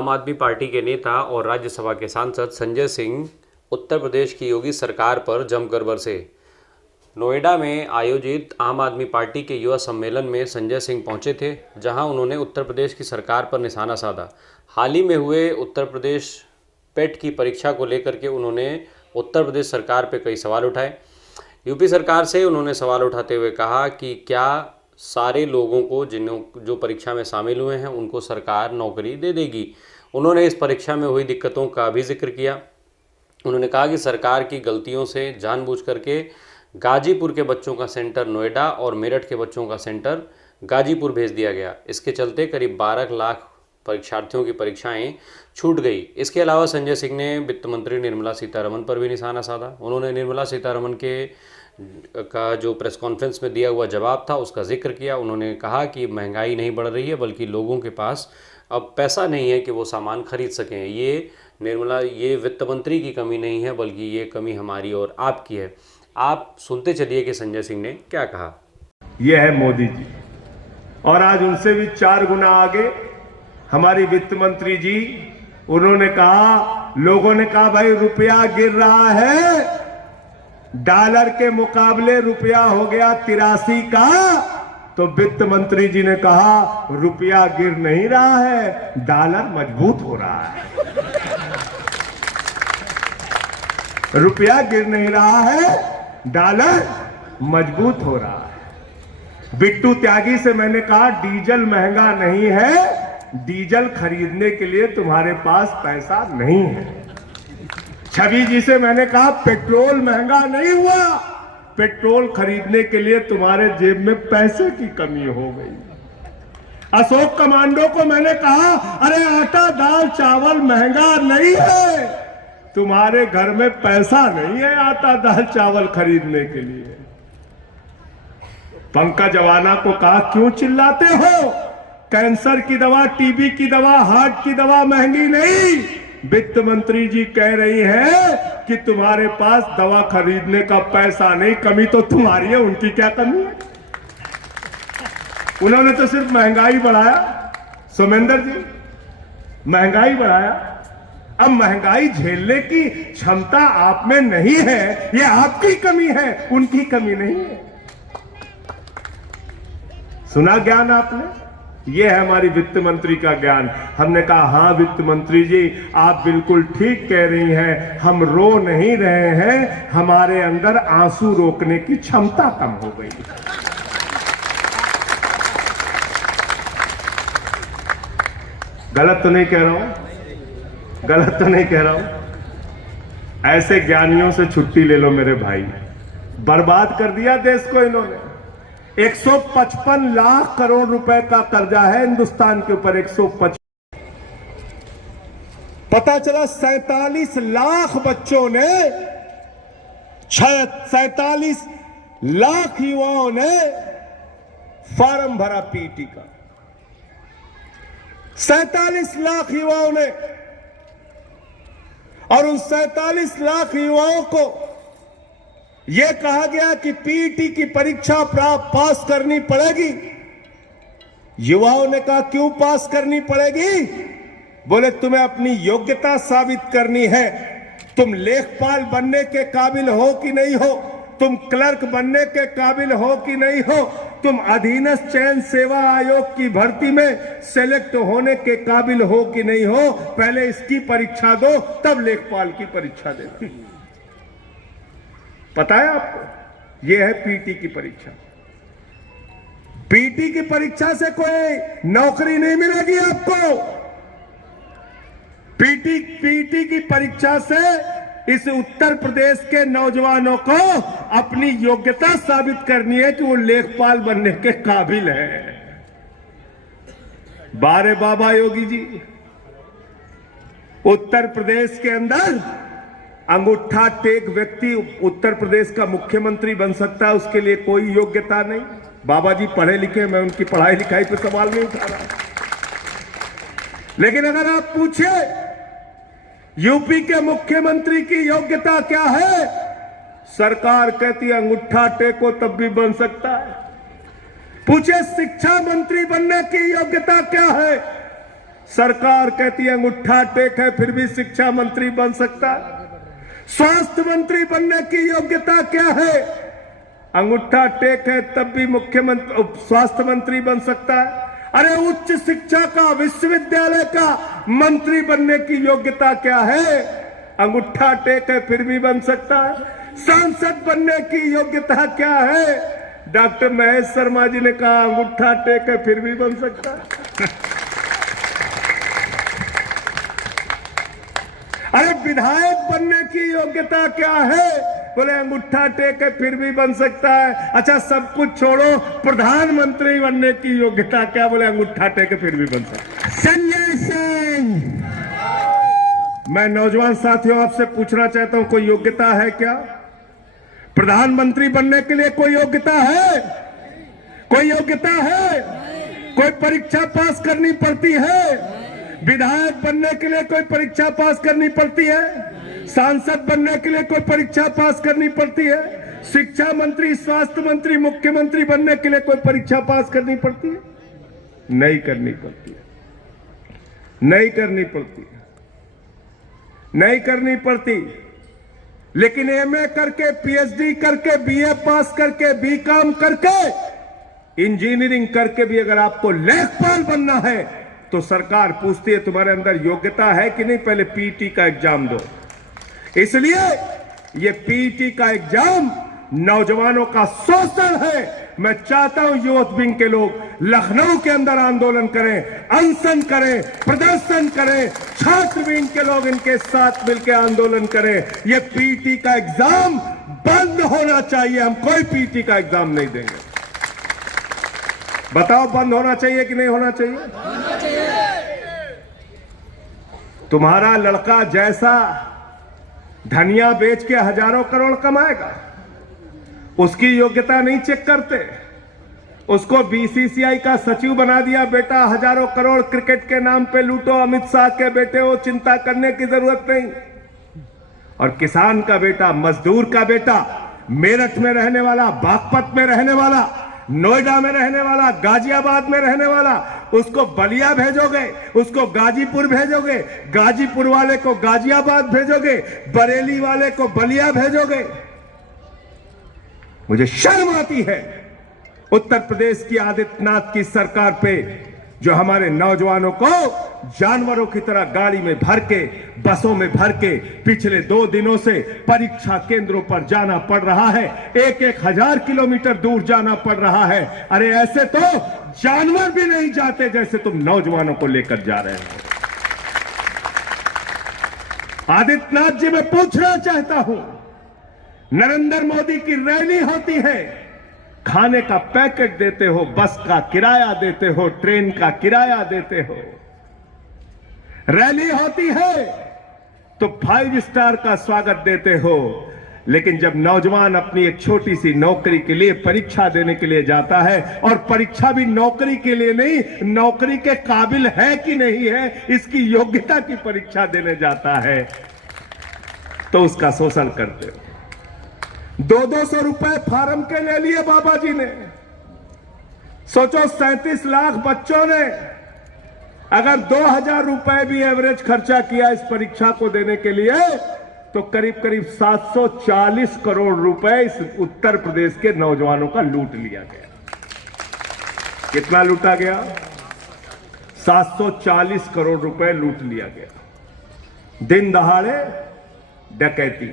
आम आदमी पार्टी के नेता और राज्यसभा के सांसद संजय सिंह उत्तर प्रदेश की योगी सरकार पर जमकर बरसे। नोएडा में आयोजित आम आदमी पार्टी के युवा सम्मेलन में संजय सिंह पहुंचे थे, जहां उन्होंने उत्तर प्रदेश की सरकार पर निशाना साधा। हाल ही में हुए उत्तर प्रदेश पेट की परीक्षा को लेकर के उन्होंने उत्तर प्रदेश सरकार पर कई सवाल उठाए। यूपी सरकार से उन्होंने सवाल उठाते हुए कहा कि क्या सारे लोगों को जो परीक्षा में शामिल हुए हैं उनको सरकार नौकरी दे देगी। उन्होंने इस परीक्षा में हुई दिक्कतों का भी जिक्र किया। उन्होंने कहा कि सरकार की गलतियों से जानबूझ करके गाजीपुर के बच्चों का सेंटर नोएडा और मेरठ के बच्चों का सेंटर गाजीपुर भेज दिया गया। इसके चलते करीब 12 लाख परीक्षार्थियों की परीक्षाएं छूट गई। इसके अलावा संजय सिंह ने वित्त मंत्री निर्मला सीतारमण पर भी निशाना साधा। उन्होंने निर्मला सीतारमण का जो प्रेस कॉन्फ्रेंस में दिया हुआ जवाब था उसका जिक्र किया। उन्होंने कहा कि महंगाई नहीं बढ़ रही है, बल्कि लोगों के पास अब पैसा नहीं है कि वो सामान खरीद सकें। ये वित्त मंत्री की कमी नहीं है, बल्कि ये कमी हमारी और आपकी है। आप सुनते चलिए कि संजय सिंह ने क्या कहा। ये है मोदी जी, और आज उनसे भी 4 गुना आगे हमारी वित्त मंत्री जी। उन्होंने कहा, लोगों ने कहा भाई रुपया गिर रहा है, डॉलर के मुकाबले रुपया हो गया 83 का, तो वित्त मंत्री जी ने कहा रुपया गिर नहीं रहा है, डॉलर मजबूत हो रहा है। रुपया गिर नहीं रहा है, डॉलर मजबूत हो रहा है। बिट्टू त्यागी से मैंने कहा डीजल महंगा नहीं है, डीजल खरीदने के लिए तुम्हारे पास पैसा नहीं है। छवि जी से मैंने कहा पेट्रोल महंगा नहीं हुआ, पेट्रोल खरीदने के लिए तुम्हारे जेब में पैसे की कमी हो गई। अशोक कमांडो को मैंने कहा अरे आटा दाल चावल महंगा नहीं है, तुम्हारे घर में पैसा नहीं है आटा दाल चावल खरीदने के लिए। पंकज अवाना को कहा क्यों चिल्लाते हो, कैंसर की दवा, टीबी की दवा, हार्ट की दवा महंगी नहीं। वित्त मंत्री जी कह रही है कि तुम्हारे पास दवा खरीदने का पैसा नहीं, कमी तो तुम्हारी है, उनकी क्या कमी है। उन्होंने तो सिर्फ महंगाई बढ़ाया। सोमेंद्र जी, महंगाई बढ़ाया। अब महंगाई झेलने की क्षमता आप में नहीं है, ये आपकी कमी है, उनकी कमी नहीं है। सुना ज्ञान आपने? ये है हमारी वित्त मंत्री का ज्ञान। हमने कहा हाँ वित्त मंत्री जी, आप बिल्कुल ठीक कह रही हैं, हम रो नहीं रहे हैं, हमारे अंदर आंसू रोकने की क्षमता कम हो गई। गलत तो नहीं कह रहा हूं, गलत तो नहीं कह रहा हूं। ऐसे ज्ञानियों से छुट्टी ले लो मेरे भाई। बर्बाद कर दिया देश को इन्होंने। 155 लाख करोड़ रुपए का कर्जा है हिंदुस्तान के ऊपर, 155। पता चला 47 लाख बच्चों ने, 47 लाख युवाओं ने फॉर्म भरा पीटी का। 47 लाख युवाओं ने, और उन 47 लाख युवाओं को यह कहा गया कि पीटी की परीक्षा पास करनी पड़ेगी। युवाओं ने कहा क्यों पास करनी पड़ेगी? बोले तुम्हें अपनी योग्यता साबित करनी है। तुम लेखपाल बनने के काबिल हो कि नहीं हो, तुम क्लर्क बनने के काबिल हो कि नहीं हो, तुम अधीनस्थ चयन सेवा आयोग की भर्ती में सेलेक्ट होने के काबिल हो कि नहीं हो, पहले इसकी परीक्षा दो, तब लेखपाल की परीक्षा देना। पता है आपको? यह है पीटी की परीक्षा। पीटी की परीक्षा से कोई नौकरी नहीं मिलेगी आपको। पीटी की परीक्षा से इस उत्तर प्रदेश के नौजवानों को अपनी योग्यता साबित करनी है कि वो लेखपाल बनने के काबिल है। बारे बाबा योगी जी, उत्तर प्रदेश के अंदर अंगूठा टेक व्यक्ति उत्तर प्रदेश का मुख्यमंत्री बन सकता है, उसके लिए कोई योग्यता नहीं। बाबा जी पढ़े लिखे, मैं उनकी पढ़ाई लिखाई पे सवाल नहीं उठा रहा, लेकिन अगर आप पूछे यूपी के मुख्यमंत्री की योग्यता क्या है, सरकार कहती है अंगूठा टेको तब भी बन सकता है। पूछे शिक्षा मंत्री बनने की योग्यता क्या है, सरकार कहती है अंगूठा टेक है फिर भी शिक्षा मंत्री बन सकता है। स्वास्थ्य मंत्री बनने की योग्यता क्या है? अंगूठा टेक है तब भी मुख्यमंत्री स्वास्थ्य मंत्री बन सकता है। अरे उच्च शिक्षा का विश्वविद्यालय का मंत्री बनने की योग्यता क्या है? अंगूठा टेक है फिर भी बन सकता है। सांसद बनने की योग्यता क्या है? डॉक्टर महेश शर्मा जी ने कहा अंगूठा टेक है फिर भी बन सकता है। अरे विधायक बनने की योग्यता क्या है? बोले अंगूठा टेक है फिर भी बन सकता है। अच्छा सब कुछ छोड़ो, प्रधानमंत्री बनने की योग्यता क्या? बोले अंगूठा टेक है फिर भी बन सकता है। संजय सिंह, मैं नौजवान साथियों आपसे पूछना चाहता हूं, कोई योग्यता है क्या? प्रधानमंत्री बनने के लिए कोई योग्यता है? कोई योग्यता है? कोई परीक्षा पास करनी पड़ती है? विधायक बनने के लिए कोई परीक्षा पास करनी पड़ती है? सांसद बनने के लिए कोई परीक्षा पास करनी पड़ती है? शिक्षा मंत्री, स्वास्थ्य मंत्री, मुख्यमंत्री बनने के लिए कोई परीक्षा पास करनी पड़ती है? नहीं करनी पड़ती है। नहीं करनी पड़ती है। नहीं करनी पड़ती। लेकिन एमए करके, पीएचडी करके, बीए पास करके, बीकॉम करके, इंजीनियरिंग करके भी अगर आपको लेखपाल बनना है तो सरकार पूछती है तुम्हारे अंदर योग्यता है कि नहीं, पहले पीटी का एग्जाम दो। इसलिए ये पीटी का एग्जाम नौजवानों का शोषण है। मैं चाहता हूं यूथ विंग के लोग लखनऊ के अंदर आंदोलन करें, अनशन करें, प्रदर्शन करें, छात्र विंग के लोग इनके साथ मिलकर आंदोलन करें। ये पीटी का एग्जाम बंद होना चाहिए। हम कोई पीटी का एग्जाम नहीं देंगे। बताओ बंद होना चाहिए कि नहीं होना चाहिए? होना चाहिए। तुम्हारा लड़का जैसा धनिया बेच के हजारों करोड़ कमाएगा, उसकी योग्यता नहीं चेक करते। उसको बीसीसीआई का सचिव बना दिया, बेटा हजारों करोड़ क्रिकेट के नाम पे लूटो, अमित शाह के बेटे हो, चिंता करने की जरूरत नहीं। और किसान का बेटा, मजदूर का बेटा, मेरठ में रहने वाला, बागपत में रहने वाला, नोएडा में रहने वाला, गाजियाबाद में रहने वाला, उसको बलिया भेजोगे, उसको गाजीपुर भेजोगे, गाजीपुर वाले को गाजियाबाद भेजोगे, बरेली वाले को बलिया भेजोगे। मुझे शर्म आती है उत्तर प्रदेश की आदित्यनाथ की सरकार पे, जो हमारे नौजवानों को जानवरों की तरह गाड़ी में भर के, बसों में भर के पिछले 2 दिनों से परीक्षा केंद्रों पर जाना पड़ रहा है। 1-1 हजार किलोमीटर दूर जाना पड़ रहा है। अरे ऐसे तो जानवर भी नहीं जाते जैसे तुम नौजवानों को लेकर जा रहे हो। आदित्यनाथ जी, मैं पूछना चाहता हूं, नरेंद्र मोदी की रैली होती है, खाने का पैकेट देते हो, बस का किराया देते हो, ट्रेन का किराया देते हो। रैली होती है तो 5 स्टार का स्वागत देते हो। लेकिन जब नौजवान अपनी एक छोटी सी नौकरी के लिए परीक्षा देने के लिए जाता है, और परीक्षा भी नौकरी के लिए नहीं, नौकरी के काबिल है कि नहीं है इसकी योग्यता की परीक्षा देने जाता है, तो उसका शोषण करते हो। 200 रुपए फार्म के ले लिए बाबा जी ने। सोचो 37 लाख बच्चों ने अगर 2000 रुपए भी एवरेज खर्चा किया इस परीक्षा को देने के लिए, तो करीब करीब 740 करोड़ रुपए इस उत्तर प्रदेश के नौजवानों का लूट लिया गया। कितना लूटा गया? 740 करोड़ रुपए लूट लिया गया। दिन दहाड़े डकैती।